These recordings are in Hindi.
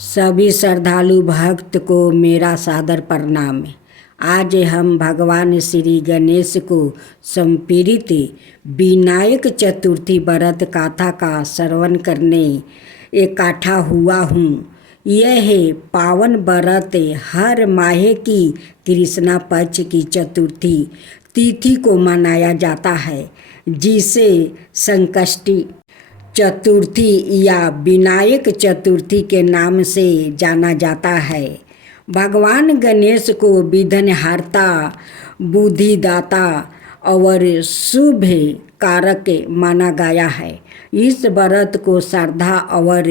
सभी श्रद्धालु भक्त को मेरा सादर प्रणाम। आज हम भगवान श्री गणेश को समर्पित विनायक चतुर्थी व्रत गाथा का श्रवण करने इकट्ठा हुआ हूँ। यह पावन व्रत हर माह की कृष्णा पक्ष की चतुर्थी तिथि को मनाया जाता है, जिसे संकष्टी चतुर्थी या विनायक चतुर्थी के नाम से जाना जाता है। भगवान गणेश को विघ्नहर्ता, बुद्धिदाता और शुभ कारक माना गया है। इस व्रत को श्रद्धा और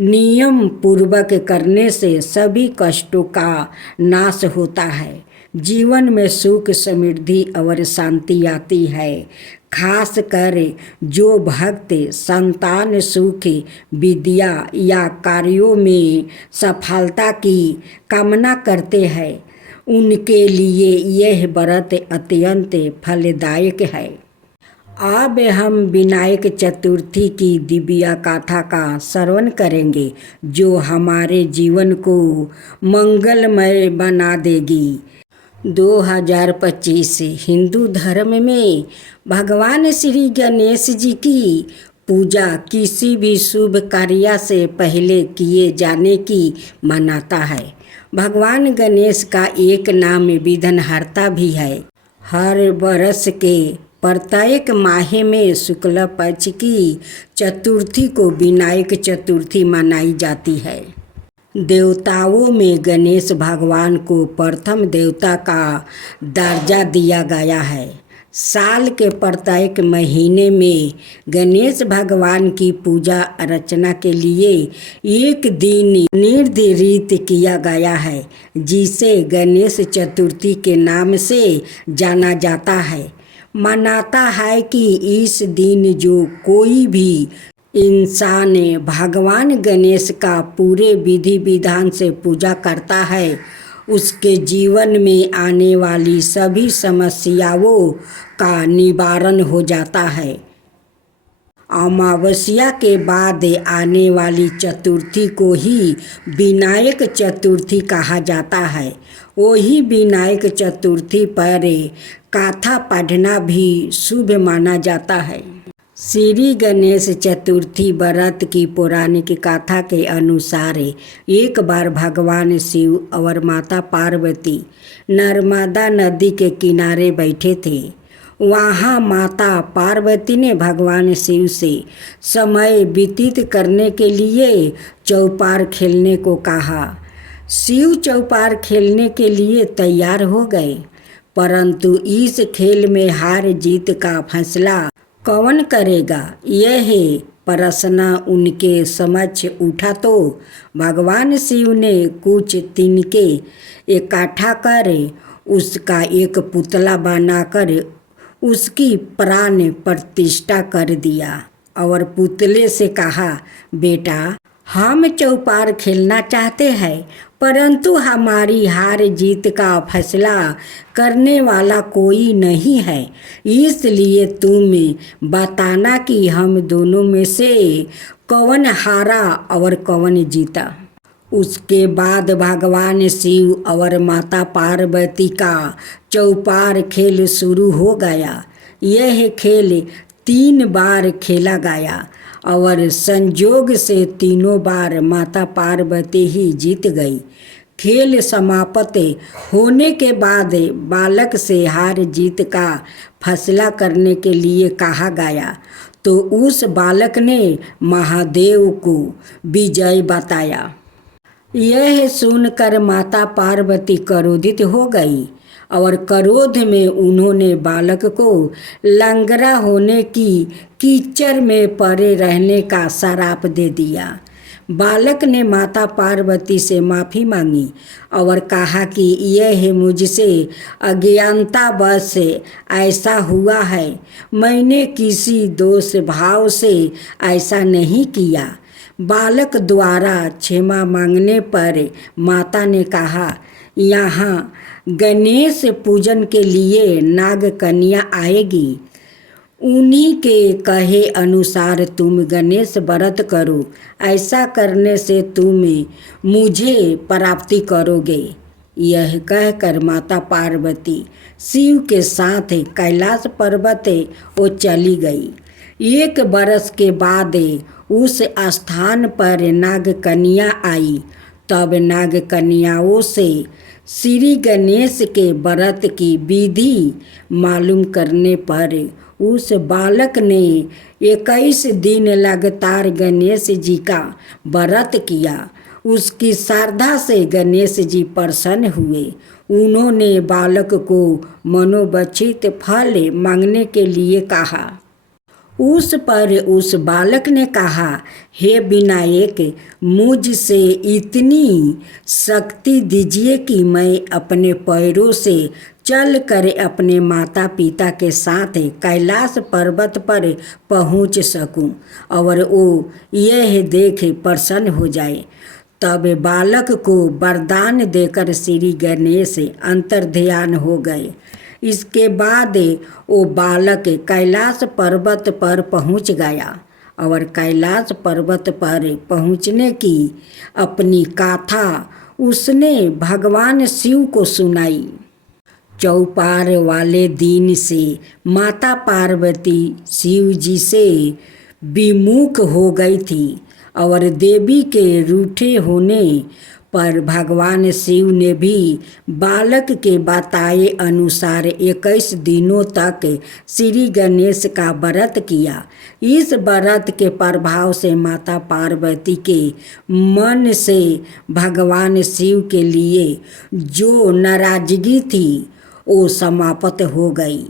नियम पूर्वक करने से सभी कष्टों का नाश होता है, जीवन में सुख, समृद्धि और शांति आती है। खास कर जो भक्त संतान सुख, विद्या या कार्यों में सफलता की कामना करते हैं, उनके लिए यह व्रत अत्यंत फलदायक है। अब हम विनायक चतुर्थी की दिव्य गाथा का श्रवण करेंगे, जो हमारे जीवन को मंगलमय बना देगी। 2025 हिंदू धर्म में भगवान श्री गणेश जी की पूजा किसी भी शुभ कार्य से पहले किए जाने की मान्यता है। भगवान गणेश का एक नाम विघ्नहर्ता भी है। हर वर्ष के प्रत्येक माह में शुक्ल पक्ष की चतुर्थी को विनायक चतुर्थी मनाई जाती है। देवताओं में गणेश भगवान को प्रथम देवता का दर्जा दिया गया है। साल के प्रत्येक महीने में गणेश भगवान की पूजा अर्चना के लिए एक दिन निर्धारित किया गया है, जिसे गणेश चतुर्थी के नाम से जाना जाता है। मान्यता है कि इस दिन जो कोई भी इंसान भगवान गणेश का पूरे विधि विधान से पूजा करता है, उसके जीवन में आने वाली सभी समस्याओं का निवारण हो जाता है। अमावस्या के बाद आने वाली चतुर्थी को ही विनायक चतुर्थी कहा जाता है। वही विनायक चतुर्थी पर गाथा पढ़ना भी शुभ माना जाता है। श्री गणेश चतुर्थी व्रत की पौराणिक कथा के अनुसार एक बार भगवान शिव और माता पार्वती नर्मदा नदी के किनारे बैठे थे। वहाँ माता पार्वती ने भगवान शिव से समय व्यतीत करने के लिए चौपार खेलने को कहा। शिव चौपार खेलने के लिए तैयार हो गए, परंतु इस खेल में हार जीत का फैसला कौन करेगा, यह प्रश्न उनके समक्ष उठा तो भगवान शिव ने कुछ तिनके इकट्ठा कर उसका एक पुतला बनाकर उसकी प्राण प्रतिष्ठा कर दिया और पुतले से कहा, बेटा, हम चौपार खेलना चाहते हैं, परंतु हमारी हार जीत का फैसला करने वाला कोई नहीं है, इसलिए तुम बताना कि हम दोनों में से कौन हारा और कौन जीता। उसके बाद भगवान शिव और माता पार्वती का चौपार खेल शुरू हो गया। यह खेल 3 बार खेला गया और संयोग से तीनों बार माता पार्वती ही जीत गई। खेल समाप्त होने के बाद बालक से हार जीत का फैसला करने के लिए कहा गया, तो उस बालक ने महादेव को विजय बताया। यह सुनकर माता पार्वती क्रोधित हो गई और क्रोध में उन्होंने बालक को लंगड़ा होने की कीचड़ में पड़े रहने का श्राप दे दिया। बालक ने माता पार्वती से माफ़ी मांगी और कहा कि यह मुझसे अज्ञानतावश ऐसा हुआ है, मैंने किसी दोष भाव से ऐसा नहीं किया। बालक द्वारा क्षमा मांगने पर माता ने कहा, यहाँ गणेश पूजन के लिए नाग कन्या आएगी, उन्हीं के कहे अनुसार तुम गणेश व्रत करो, ऐसा करने से तुम मुझे प्राप्ति करोगे। यह कहकर माता पार्वती शिव के साथ कैलाश पर्वत वो चली गई। 1 बरस के बाद उस स्थान पर नागकन्या आई। तब नागकन्याओं से श्री गणेश के व्रत की विधि मालूम करने पर उस बालक ने 21 दिन लगातार गणेश जी का व्रत किया। उसकी श्रद्धा से गणेश जी प्रसन्न हुए। उन्होंने बालक को मनोवांछित फल मांगने के लिए कहा। उस पर उस बालक ने कहा, हे विनायक, मुझसे इतनी शक्ति दीजिए कि मैं अपने पैरों से चलकर अपने माता पिता के साथ कैलाश पर्वत पर पहुंच सकूं और वो यह देख प्रसन्न हो जाए। तब बालक को वरदान देकर श्री गणेश अंतर्ध्यान हो गए। इसके बाद वो बालक कैलाश पर्वत पर पहुंच गया और कैलाश पर्वत पर पहुंचने की अपनी गाथा उसने भगवान शिव को सुनाई। चौपार वाले दिन से माता पार्वती शिव जी से विमुख हो गई थी और देवी के रूठे होने पर भगवान शिव ने भी बालक के बताए अनुसार 21 दिनों तक श्री गणेश का व्रत किया। इस व्रत के प्रभाव से माता पार्वती के मन से भगवान शिव के लिए जो नाराजगी थी वो समाप्त हो गई।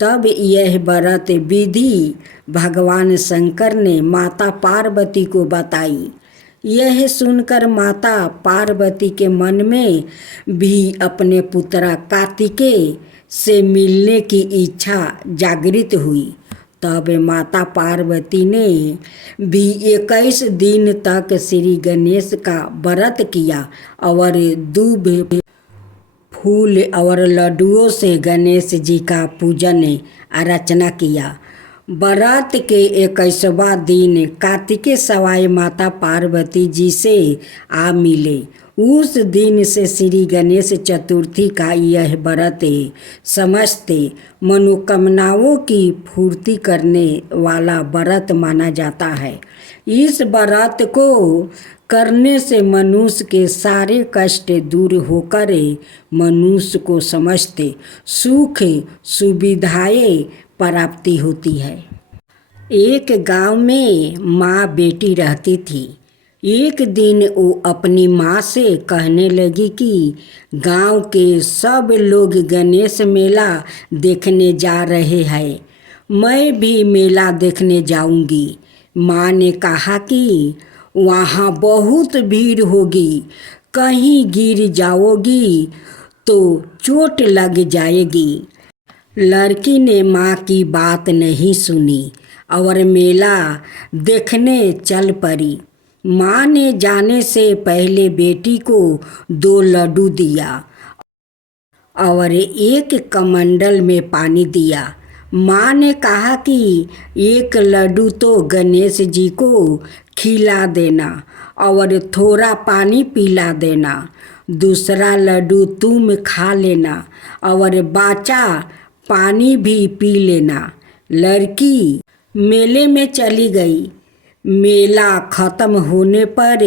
तब यह व्रत विधि भगवान शंकर ने माता पार्वती को बताई। यह सुनकर माता पार्वती के मन में भी अपने पुत्र कार्तिकेय से मिलने की इच्छा जागृत हुई। तब माता पार्वती ने भी 21 दिन तक श्री गणेश का व्रत किया और दूब, फूल और लड्डुओं से गणेश जी का पूजन अर्चना किया। व्रत के 21वां दिन कार्तिकेय सवाई माता पार्वती जी से आ मिले। उस दिन से श्री गणेश चतुर्थी का यह व्रत समस्त मनोकामनाओं की पूर्ति करने वाला व्रत माना जाता है। इस व्रत को करने से मनुष्य के सारे कष्ट दूर होकर मनुष्य को समस्त सुख सुविधाएं प्राप्ति होती है। एक गांव में माँ बेटी रहती थी। एक दिन वो अपनी माँ से कहने लगी कि गांव के सब लोग गणेश मेला देखने जा रहे हैं, मैं भी मेला देखने जाऊंगी। माँ ने कहा कि वहाँ बहुत भीड़ होगी, कहीं गिर जाओगी तो चोट लग जाएगी। लड़की ने माँ की बात नहीं सुनी और मेला देखने चल पड़ी। माँ ने जाने से पहले बेटी को 2 लड्डू दिया और एक कमंडल में पानी दिया। माँ ने कहा कि एक लड्डू तो गणेश जी को खिला देना और थोड़ा पानी पिला देना, दूसरा लड्डू तुम खा लेना और बाचा पानी भी पी लेना। लड़की मेले में चली गई। मेला खत्म होने पर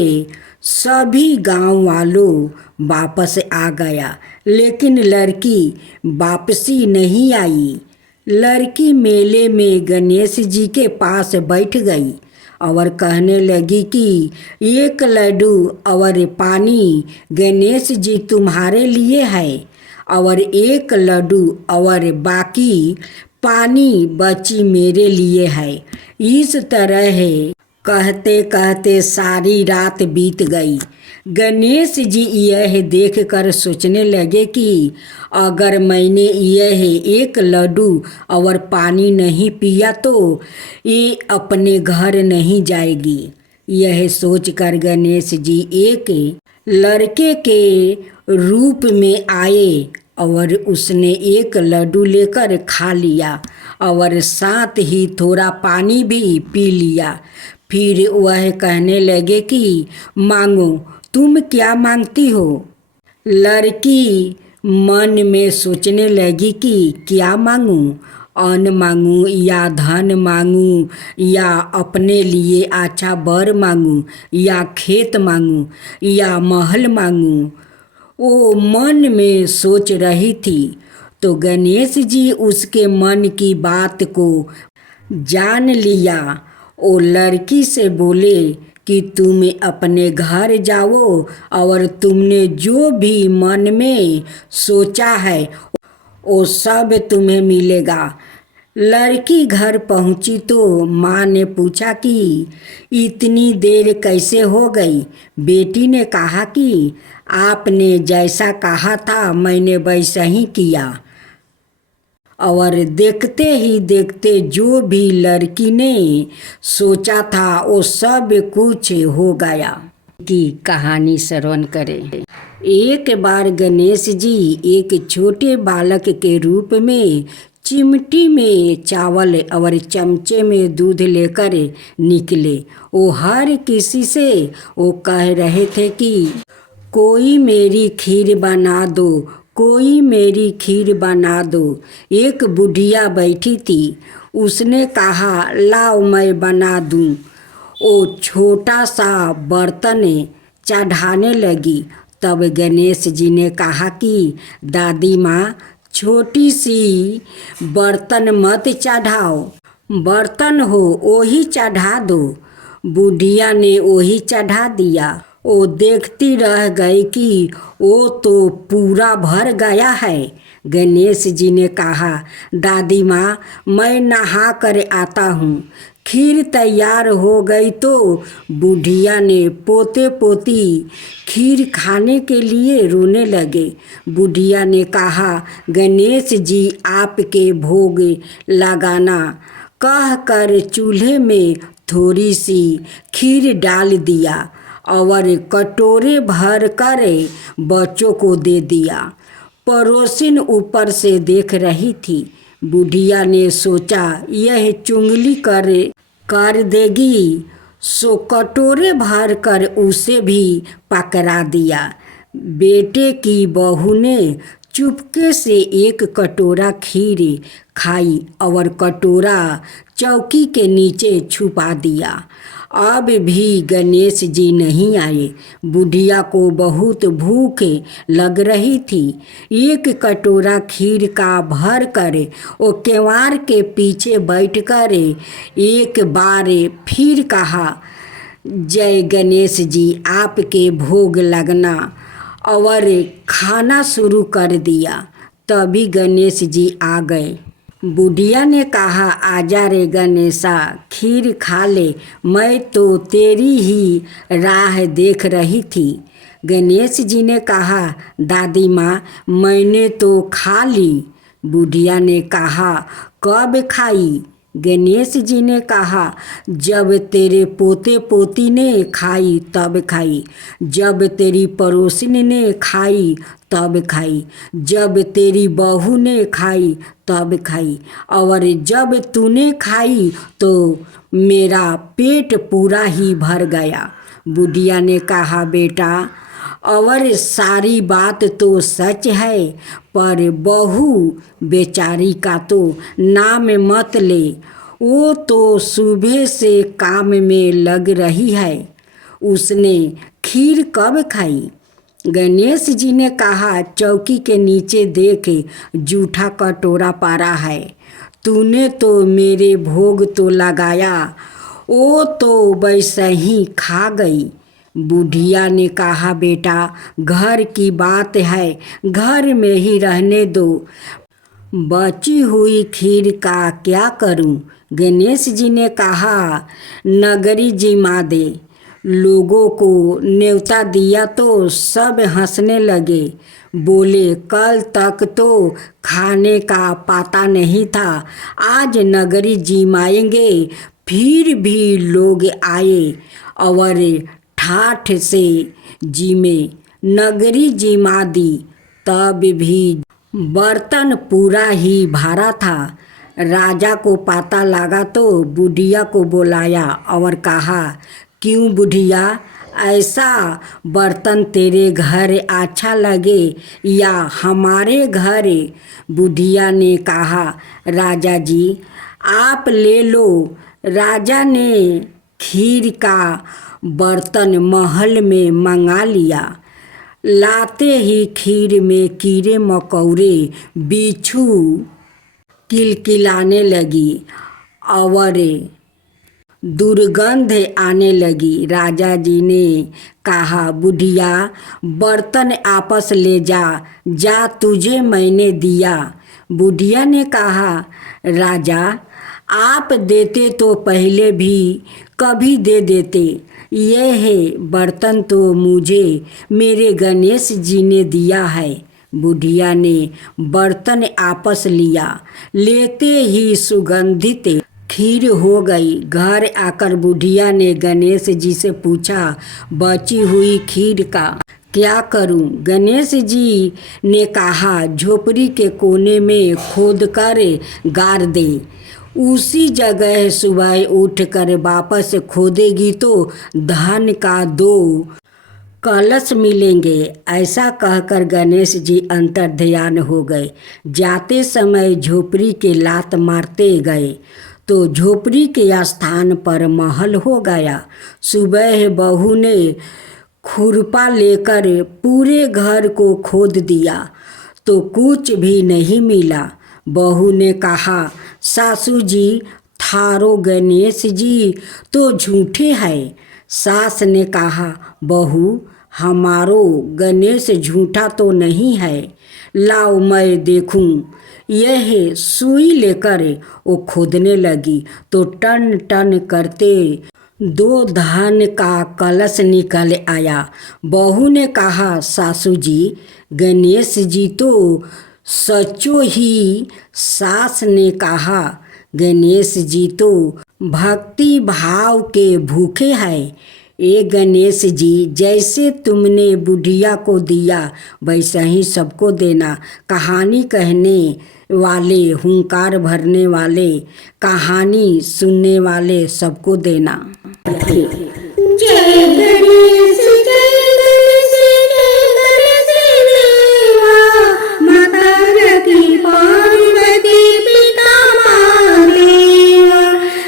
सभी गांव वालों वापस आ गया, लेकिन लड़की वापसी नहीं आई। लड़की मेले में गणेश जी के पास बैठ गई और कहने लगी कि एक लड्डू और पानी गणेश जी तुम्हारे लिए है और एक लड्डू और बाकी पानी बची मेरे लिए है। इस तरह कहते कहते सारी रात बीत गई। गणेश जी यह देखकर सोचने लगे कि अगर मैंने यह एक लड्डू और पानी नहीं पिया तो ये अपने घर नहीं जाएगी। यह सोचकर गणेश जी एक लड़के के रूप में आए और उसने एक लड्डू लेकर खा लिया और साथ ही थोड़ा पानी भी पी लिया। फिर वह कहने लगे कि मांगो, तुम क्या मांगती हो। लड़की मन में सोचने लगी कि क्या मांगूं, अन्न मांगूं या धन मांगूं या अपने लिए अच्छा वर मांगूं या खेत मांगूं या महल मांगूं। वो मन में सोच रही थी तो गणेश जी उसके मन की बात को जान लिया। वो लड़की से बोले कि तुम अपने घर जाओ और तुमने जो भी मन में सोचा है वो सब तुम्हें मिलेगा। लड़की घर पहुंची तो माँ ने पूछा कि इतनी देर कैसे हो गई। बेटी ने कहा कि आपने जैसा कहा था मैंने वैसा ही किया। और देखते ही देखते जो भी लड़की ने सोचा था वो सब कुछ हो गया। की कहानी श्रवण करें। एक बार गणेश जी एक छोटे बालक के रूप में चिमटी में चावल और चमचे में दूध लेकर निकले। वो हर किसी से वो कह रहे थे कि कोई मेरी खीर बना दो, कोई मेरी खीर बना दो। एक बुढ़िया बैठी थी, उसने कहा लाओ मैं बना दूं। वो छोटा सा बर्तन चढ़ाने लगी। तब गणेश जी ने कहा कि दादी माँ छोटी सी बर्तन मत चढ़ाओ, बर्तन हो वही चढ़ा दो। बुढ़िया ने वही चढ़ा दिया। वो देखती रह गई कि वो तो पूरा भर गया है। गणेश जी ने कहा दादी माँ मैं नहा कर आता हूँ। खीर तैयार हो गई तो बुढ़िया ने पोते पोती खीर खाने के लिए रोने लगे। बुढ़िया ने कहा गणेश जी आपके भोग लगाना कह कर चूल्हे में थोड़ी सी खीर डाल दिया और कटोरे भर कर बच्चों को दे दिया। पड़ोसिन ऊपर से देख रही थी। बुढ़िया ने सोचा यह चुंगली कर देगी, सो कटोरे भर कर उसे भी पकड़ा दिया। बेटे की बहू ने चुपके से एक कटोरा खीर खाई और कटोरा चौकी के नीचे छुपा दिया। अब भी गणेश जी नहीं आए। बुढ़िया को बहुत भूख लग रही थी। एक कटोरा खीर का भर कर वो केवाड़ के पीछे बैठकर एक बार फिर कहा जय गणेश जी आपके भोग लगना और खाना शुरू कर दिया। तभी गणेश जी आ गए। बुढ़िया ने कहा आजा रे गणेशा खीर खा ले, मैं तो तेरी ही राह देख रही थी। गणेश जी ने कहा दादी माँ मैंने तो खा ली। बुढ़िया ने कहा कब खाई। गणेश जी ने कहा जब तेरे पोते पोती ने खाई तब खाई, जब तेरी पड़ोसिन ने खाई तब खाई, जब तेरी बहू ने खाई तब खाई और जब तूने खाई तो मेरा पेट पूरा ही भर गया। बुढ़िया ने कहा बेटा और सारी बात तो सच है पर बहू बेचारी का तो नाम मत ले। वो तो सुबह से काम में लग रही है, उसने खीर कब खाई। गणेश जी ने कहा चौकी के नीचे देख जूठा कटोरा पड़ा है, तूने तो मेरे भोग तो लगाया, वो तो वैसा ही खा गई। बुढ़िया ने कहा बेटा घर की बात है घर में ही रहने दो, बची हुई खीर का क्या करूं। गणेश जी ने कहा नगरी जिमा दे। लोगों को न्योता दिया तो सब हंसने लगे। बोले कल तक तो खाने का पता नहीं था, आज नगरी जिमाएंगे। फिर भी लोग आए और ठाठ से जिमे, नगरी जिमा दी। तब भी बर्तन पूरा ही भरा था। राजा को पता लगा तो बुढ़िया को बुलाया और कहा, क्यों बुढ़िया, ऐसा बर्तन तेरे घर अच्छा लगे या हमारे घर? बुढ़िया ने कहा, राजा जी आप ले लो। राजा ने खीर का बर्तन महल में मंगा लिया। लाते ही खीर में कीड़े मकोड़े बिच्छू किलकिलाने लगी और दुर्गंध आने लगी। राजा जी ने कहा, बुढ़िया बर्तन आपस ले जा तुझे मैंने दिया। बुढ़िया ने कहा, राजा आप देते तो पहले भी कभी दे देते। यह है बर्तन तो मुझे मेरे गणेश जी ने दिया है। बुढ़िया ने बर्तन आपस लिया। लेते ही सुगंधित खीर हो गई। घर आकर बुढ़िया ने गणेश जी से पूछा, बची हुई खीर का क्या करूं? गणेश जी ने कहा, झोपड़ी के कोने में खोद कर गाड़ दे। उसी जगह सुबह उठकर वापस खोदेगी तो धन का 2 कलश मिलेंगे। ऐसा कहकर गणेश जी अंतर्ध्यान हो गए। जाते समय झोपड़ी के लात मारते गए तो झोपड़ी के स्थान पर महल हो गया। सुबह बहू ने खुरपा लेकर पूरे घर को खोद दिया तो कुछ भी नहीं मिला। बहू ने कहा, सासू जी थारो गणेश जी तो झूठे हैं। सास ने कहा, बहू हमारो गणेश झूठा तो नहीं है, लाओ मैं देखूं। यह सुई लेकर वो खोदने लगी तो टन टन करते 2 धान का कलश निकल आया। बहू ने कहा, सासू जी गणेश जी तो सचो ही। सास ने कहा, गणेश जी तो भक्ति भाव के भूखे हैं। ए गणेश जी जैसे तुमने बुढ़िया को दिया वैसा ही सबको देना। कहानी कहने वाले, हुंकार भरने वाले, कहानी सुनने वाले सबको देना। जय गणेश जय गणेश जय गणेश देवा, माता रखी पार्वती पिता महादेवा।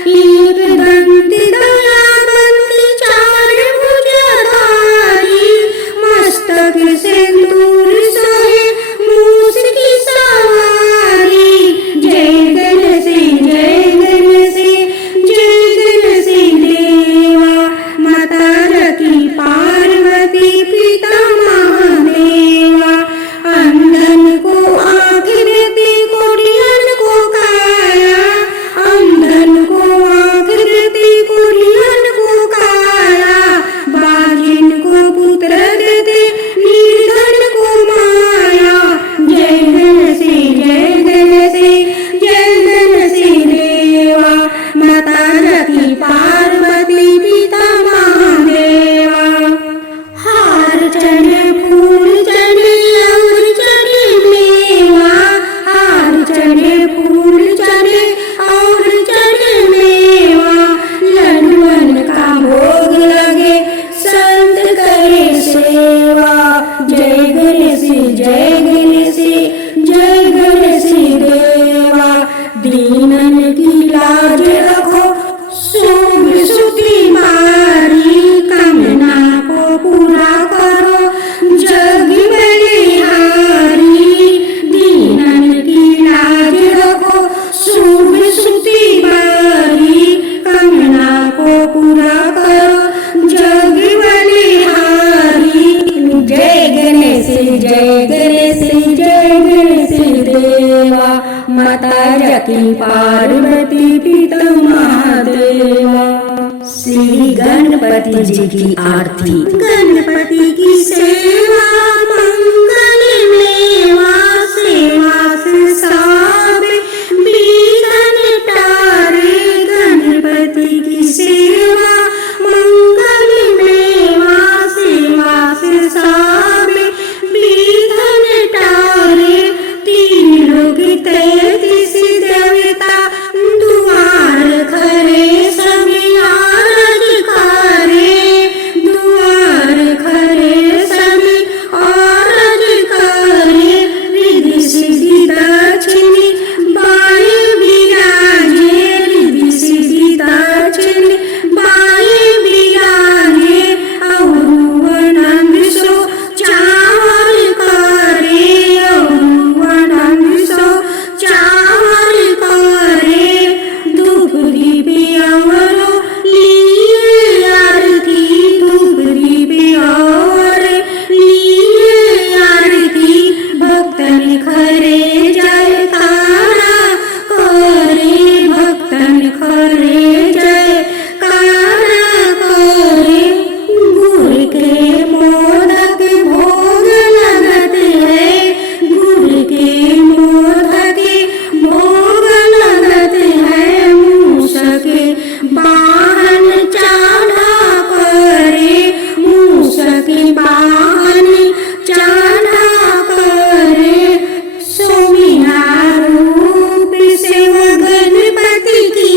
एक दंत दयावंत चार भुजधारी, मस्तक सिंदूर सोहे मूस की सवारी। जय गणेश जय गणेश जय गणेश देवा, माता रखी पार्वती पिता महादेवा। अंधन को आँख देते कोढ़ियन को काया, अंधन को आँख देते कोढ़ियन को काया। बाजिन को पुत्र देते निर्धन को माया। जय गणेश जय गणेश जय गणेश देवा, माता रखी पार्वती पिता महादेवा। हार चढ़े फूल चढ़े और चढ़े मेवा, हार चढ़े फूल चढ़े और चढ़े मेवा। लड्डुअन का भोग लगे संत करे सेवा। जय गणेश जय गणेश जय गणेश देवा, दीनन की लाज रखो शुभ सुखी मारी। कामना को पूरा करो जग बलिहारी, दीनन की लाज रखो शुभ सुखी मारी। कामना को पूरा करो जग बलिहारी। जय गणेश जय गणेश जय गणेश देवा, माता रखी पार्वती पिता महादेवा। श्री गणपति जी की आरती। गणपति की सेवा मंगल मेवा, सेवा से साबे विघ्न टारे। गणपति की सेवा मंगल मेवा, सेवा से साबे विघ्न टारे। 3 लोक 33 देवता वाहन चढ़ा करे, मूषक वाहन चढ़ा करे, सोमिया रूप सेवा गणपति की,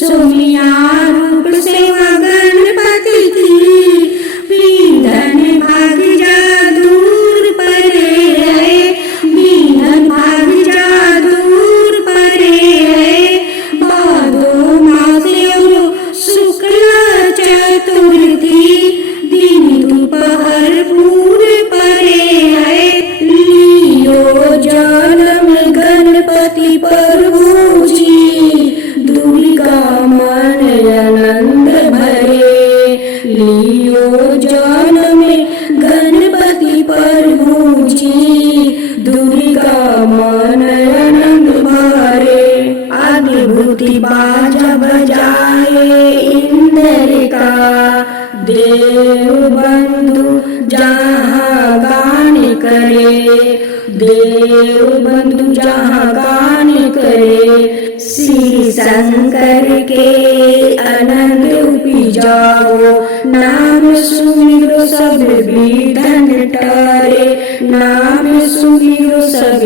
सोमिया रूप सेवा गणपति की, विघ्न भाग जा दूर परे है, विघ्न भाग जा दूर परे है, भादो मासे शुक्ल चतुर्थी, दिन दोपहर पूर परे है, लियो जन्म गणपति प्रभु जी, दुर्गा मन आनंद भरे, लियो जन्म गणपति प्रभु जी, दुर्गा मन आनंद भरे। अद्भुति बाजा बजाए इंद्र का, देव बंधु जहाँ गान करे, देव बंधु जहाँ गान करे, श्री शंकर के आनंद उपजाओ, नाम सुमिरो सब विघ्न टरे, नाम सुमिरो सब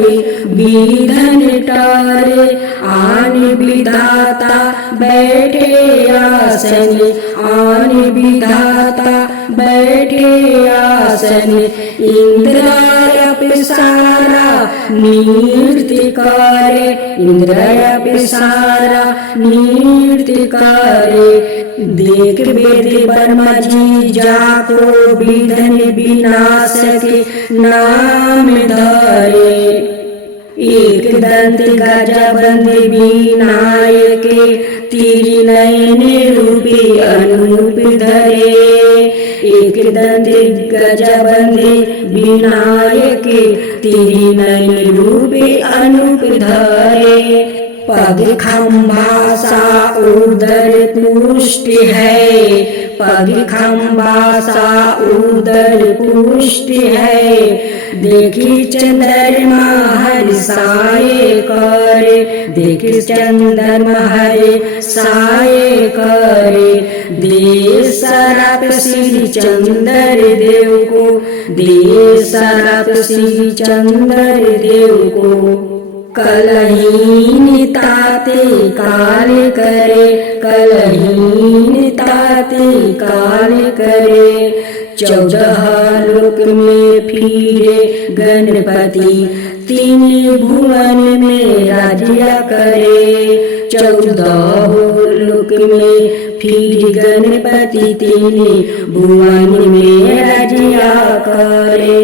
विघ्न टरे, आन विधाता बैठे आसन, आन विधाता बैठे आसन, इंद्राय सारा नृत्य करे, इंद्राय सारा नृत्य करे, देख वेद वर्मा जी जाको विघ्न विनाशक नाम धरे, एक दंत गजबंद विनायक, त्रिनयन रूपी अनूप धरे, एक दंत गजबंद विनायक, त्रिनयन रूपी अनूप धरे, पग खम्भा सा उदर पुष्ट है, पग खम्भा सा उदर पुष्ट है, देखी चंद्रमा हर्षाए करे, देखी चंद्रमा हर्षाए करे, दे शराप श्री चंद्र देव को, दे शराप श्री चंद्र देव को, कलहीन ताते काल करे, कलहीन ताते काल करे, 14 लोक में फिरे गणपति, 3 भुवन में राज्य करे, 14 लोक में फिरे गणपति, 3 भुवन में राज्य करे।